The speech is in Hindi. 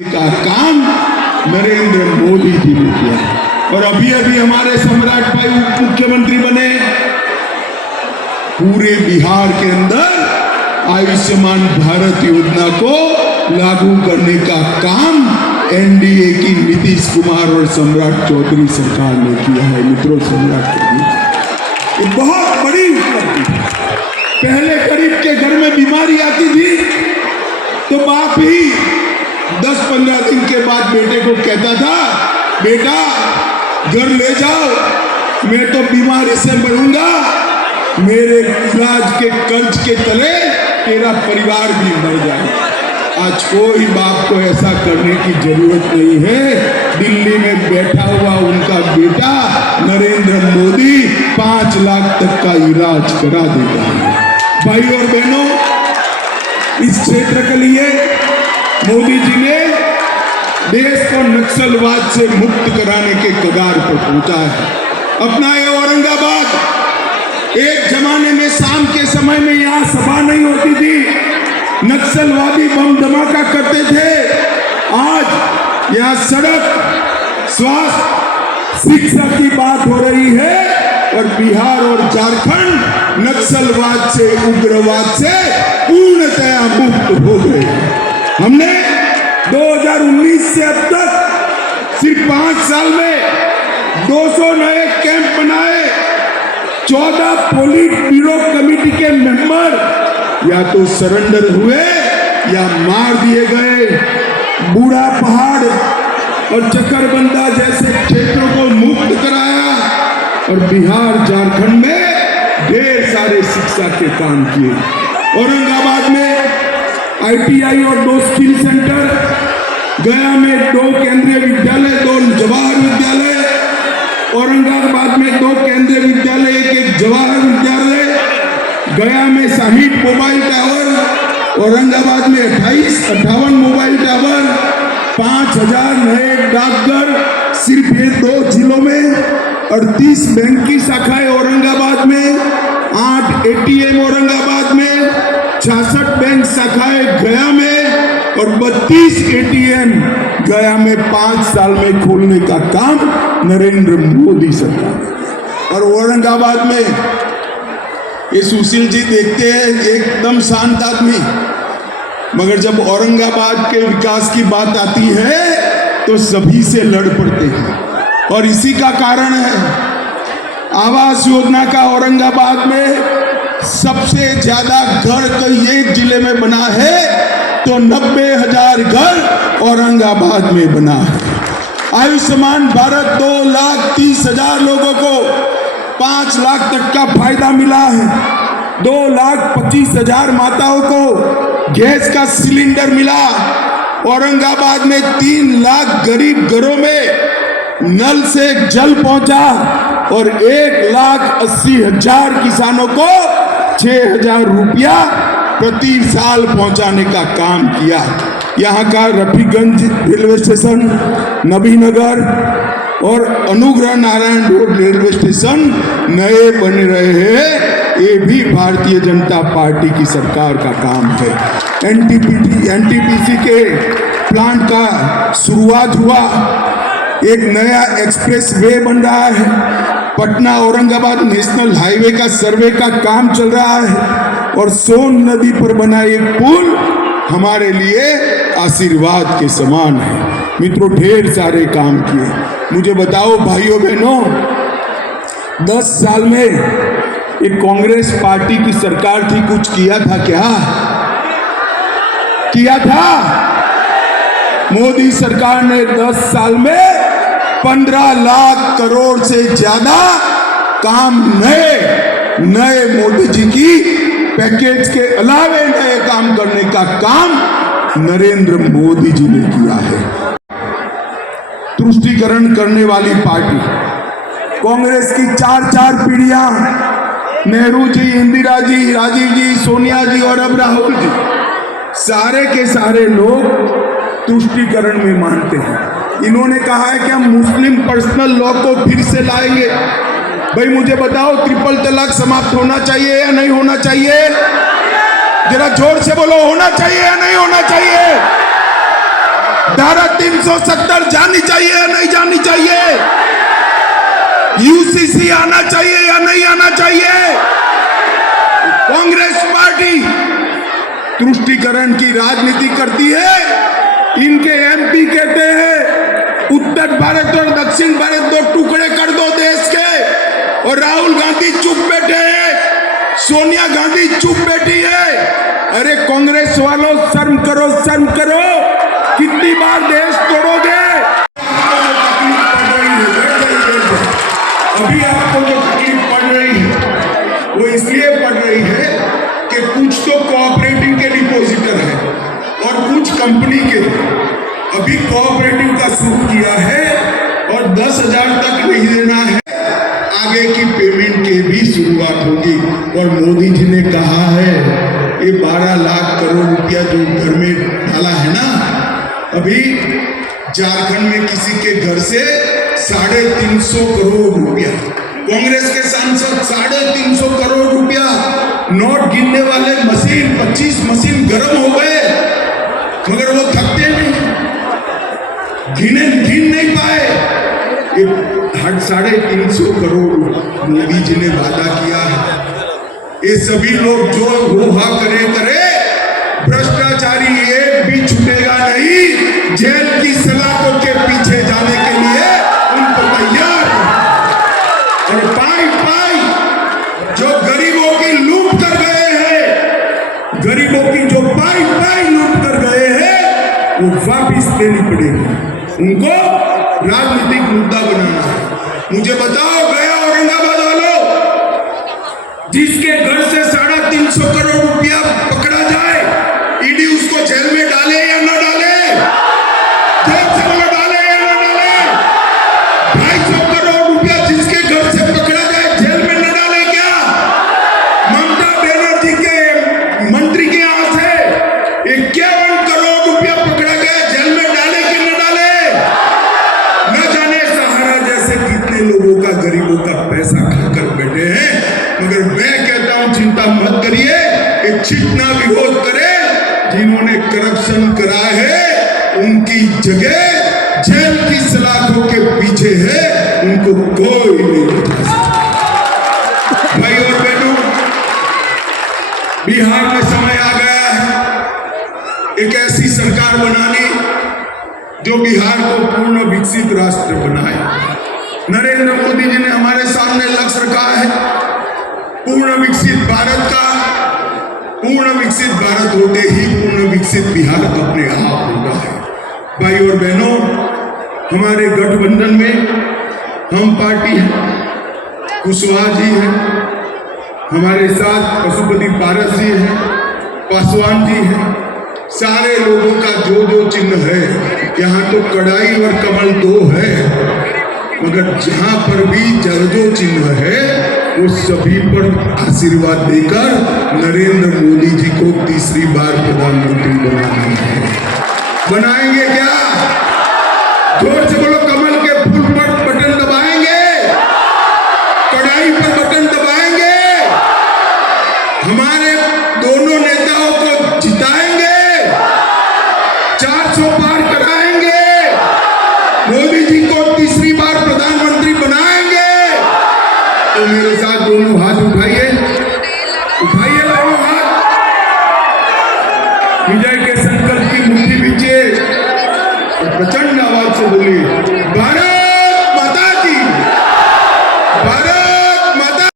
का काम नरेंद्र मोदी जी ने किया। और अभी अभी हमारे सम्राट भाई उप मुख्यमंत्री बने। पूरे बिहार के अंदर आयुष्मान भारत योजना को लागू करने का काम एनडीए की नीतीश कुमार और सम्राट चौधरी सरकार ने किया है। मित्रों, सम्राट चौधरी ये बहुत बड़ी उपलब्धि है। पहले गरीब के घर में बीमारी आती थी तो बाप ही 10-15 दिन के बाद बेटे को कहता था, बेटा घर ले जाओ, मैं तो बीमारी से मरूंगा, मेरे इलाज के कर्ज के तले तेरा परिवार भी मर जाएगा। आज कोई बाप को ऐसा करने की जरूरत नहीं है। दिल्ली में बैठा हुआ उनका बेटा नरेंद्र मोदी 5 लाख तक का इलाज करा देता है। भाई और बहनों, इस क्षेत्र के लिए मोदी जी ने देश को नक्सलवाद से मुक्त कराने के कगार पर पहुंचा है। अपना ये औरंगाबाद, एक जमाने में शाम के समय में यहाँ सभा नहीं होती थी, नक्सलवादी बम धमाका करते थे। आज यहाँ सड़क, स्वास्थ्य, शिक्षा की बात हो रही है और बिहार और झारखंड नक्सलवाद से, उग्रवाद से पूर्णतया मुक्त हो गए। हमने 2019 से अब तक सिर्फ 5 साल में 200 नए कैंप बनाए। 14 पोलिट ब्यूरो कमेटी के मेंबर या तो सरेंडर हुए या मार दिए गए। बूढ़ा पहाड़ और चक्करबंदा जैसे क्षेत्रों को मुक्त कराया और बिहार झारखंड में ढेर सारे शिक्षा के काम किए। औरंगाबाद में ITI और 2 स्किल सेंटर, गया में 2 केंद्रीय विद्यालय, 2 जवाहर विद्यालय, औरंगाबाद में 2 केंद्रीय विद्यालय, 1 जवाहर विद्यालय, गया में 60 मोबाइल टावर, औरंगाबाद में 58 मोबाइल टावर, 5000 नए डाकघर सिर्फ ये 2 जिलों में, 38 बैंक की शाखाएं औरंगाबाद में, 8 ATM औरंगाबाद में, 66 बैंक शाखाएं गया में और 32 ATM गया में 5 साल में खोलने का काम नरेंद्र मोदी सरकार। और औरंगाबाद में ये सुशील जी देखते हैं एकदम शांत आदमी, मगर जब औरंगाबाद के विकास की बात आती है तो सभी से लड़ पड़ते हैं। और इसी का कारण है आवास योजना का औरंगाबाद में सबसे ज्यादा घर कोई एक जिले में बना है तो 90,000 घर औरंगाबाद में बना है। आयुष्मान भारत 2,30,000 लोगों को 5 लाख तक का फायदा मिला है। 2,25,000 माताओं को गैस का सिलेंडर मिला। औरंगाबाद में 3 लाख गरीब घरों में नल से जल पहुंचा और 1,80,000 किसानों को 6,000 रुपया प्रति साल पहुंचाने का काम किया। यहाँ का रफीगंज रेलवे स्टेशन, नबीनगर और Anugrah Narayan road railway station नए बन रहे हैं। ये भी भारतीय जनता पार्टी की सरकार का काम है। NTPC के प्लांट का शुरुआत हुआ। एक नया एक्सप्रेस वे बन रहा है। पटना औरंगाबाद नेशनल हाईवे का सर्वे का काम चल रहा है और सोन नदी पर बना एक पुल हमारे लिए आशीर्वाद के समान है। मित्रों, ढेर सारे काम किए। मुझे बताओ भाइयों बहनों, 10 साल में एक कांग्रेस पार्टी की सरकार थी, कुछ किया था क्या? किया था? मोदी सरकार ने 10 साल में 15 लाख करोड़ से ज्यादा काम नए मोदी जी की पैकेज के अलावे नए काम करने का काम नरेंद्र मोदी जी ने किया है। तुष्टीकरण करने वाली पार्टी कांग्रेस की 4 पीढ़ियां, नेहरू जी, इंदिरा जी, राजीव जी, सोनिया जी और अब राहुल जी, सारे के सारे लोग तुष्टीकरण में मानते हैं। इन्होंने कहा है कि हम मुस्लिम पर्सनल लॉ को फिर से लाएंगे। भाई मुझे बताओ, ट्रिपल तलाक समाप्त होना चाहिए या नहीं होना चाहिए? जरा जोर से बोलो, होना चाहिए या नहीं होना चाहिए? धारा 370 जानी चाहिए या नहीं जानी चाहिए? यूसीसी आना चाहिए या नहीं आना चाहिए? कांग्रेस पार्टी तुष्टीकरण की राजनीति करती है। इनके एमपी कहते हैं उत्तर भारत और दक्षिण भारत दो टुकड़े कर दो देश के, और राहुल गांधी चुप बैठे हैं, सोनिया गांधी चुप बैठी है। अरे कांग्रेस वालों, शर्म करो, शर्म करो। कितनी बार देश तोड़ोगे? अभी आपको जो तकलीफ पड़ रही है वो इसलिए पड़ रही है कि कुछ तो कोऑपरेटिव के डिपॉजिटर है और कुछ कंपनी के। अभी कोऑपरेटिव का शुरू किया है और 10,000 तक नहीं देना है, आगे की पेमेंट के भी शुरुआत होगी। और मोदी जी ने कहा है ये 12 लाख करोड़ रुपया जो घर में डाला है ना, अभी झारखंड में किसी के घर से 350 करोड़ रुपया, कांग्रेस के सांसद 350 करोड़ रुपया, नोट गिनने वाले मशीन 25 मशीन गर्म हो गए, मगर वो थकते नहीं, गिन नहीं पाए। ये 350 करोड़ मोदी जी ने वादा किया है। ये सभी लोग जो रोहा करे, भ्रष्टाचारी एक भी छूटेगा नहीं। जेल की सलाखों के पीछे जाने के लिए उनको तैयार है। और पाई जो गरीबों की लूट कर गए हैं, गरीबों की जो पाई लूट कर गए हैं, वो वापिस देनी पड़ेगी। उनको राजनीतिक मुद्दा बनाना है। मुझे बताओ, गया औरंगाबाद वालों, जिसके घर से 350 करोड़ रुपया पकड़ा जाए, ईडी उसको जेल में डाले या न डाले? जेल से वो डाले या न डाले? 250 करोड़ रुपया जिसके घर से पकड़ा जाए, जेल में न डाले क्या? ममता बनर्जी के मंत्री के यहां से 51 करोड़ रुपया पकड़ा गया, जेल में डाले कि न डाले? न जाने सहारा जैसे कितने लोगों का, गरीबों का पैसा खाकर बैठे हैं। मगर मैं कहता हूं चिंता मत करिए, एक छिटना विरोध करे। जिन्होंने करप्शन करा है उनकी जगह जेल की सलाखों के पीछे है, उनको कोई नहीं बचा सकता। भाई और बहनों, बिहार में समय आ गया है एक ऐसी सरकार बनाने जो बिहार को पूर्ण विकसित राष्ट्र बनाए। नरेंद्र मोदी जी ने हमारे सामने लक्ष्य रखा है पूर्ण विकसित भारत का। पूर्ण विकसित भारत होते ही पूर्ण विकसित बिहार अपने आप होता है। भाई और बहनों, हमारे गठबंधन में हम पार्टी है, कुशवाहा जी हैं, हमारे साथ पशुपति पारस जी हैं, पासवान जी हैं। सारे लोगों का जो चिन्ह है, यहाँ तो कड़ाई और कमल 2 है, मगर जहां पर भी जो चिन्ह है वो सभी पर आशीर्वाद देकर नरेंद्र मोदी जी को तीसरी बार प्रधानमंत्री बनाना है। बनाएंगे क्या? जोर से बोलो, कमल के फूल पर बटन दबाएंगे, कड़ाई पर बटन दबाएंगे, हमारे दोनों नेताओं को जिताएंगे, 400 पार कराएंगे, मोदी जी को तीसरी बार प्रधानमंत्री बनाएंगे। तो मेरे साथ दोनों हाथ उठाइए दोनों हाथ, विजय के संकल्प की मुट्ठी बीचे और प्रचंड आवाज से बोलिए।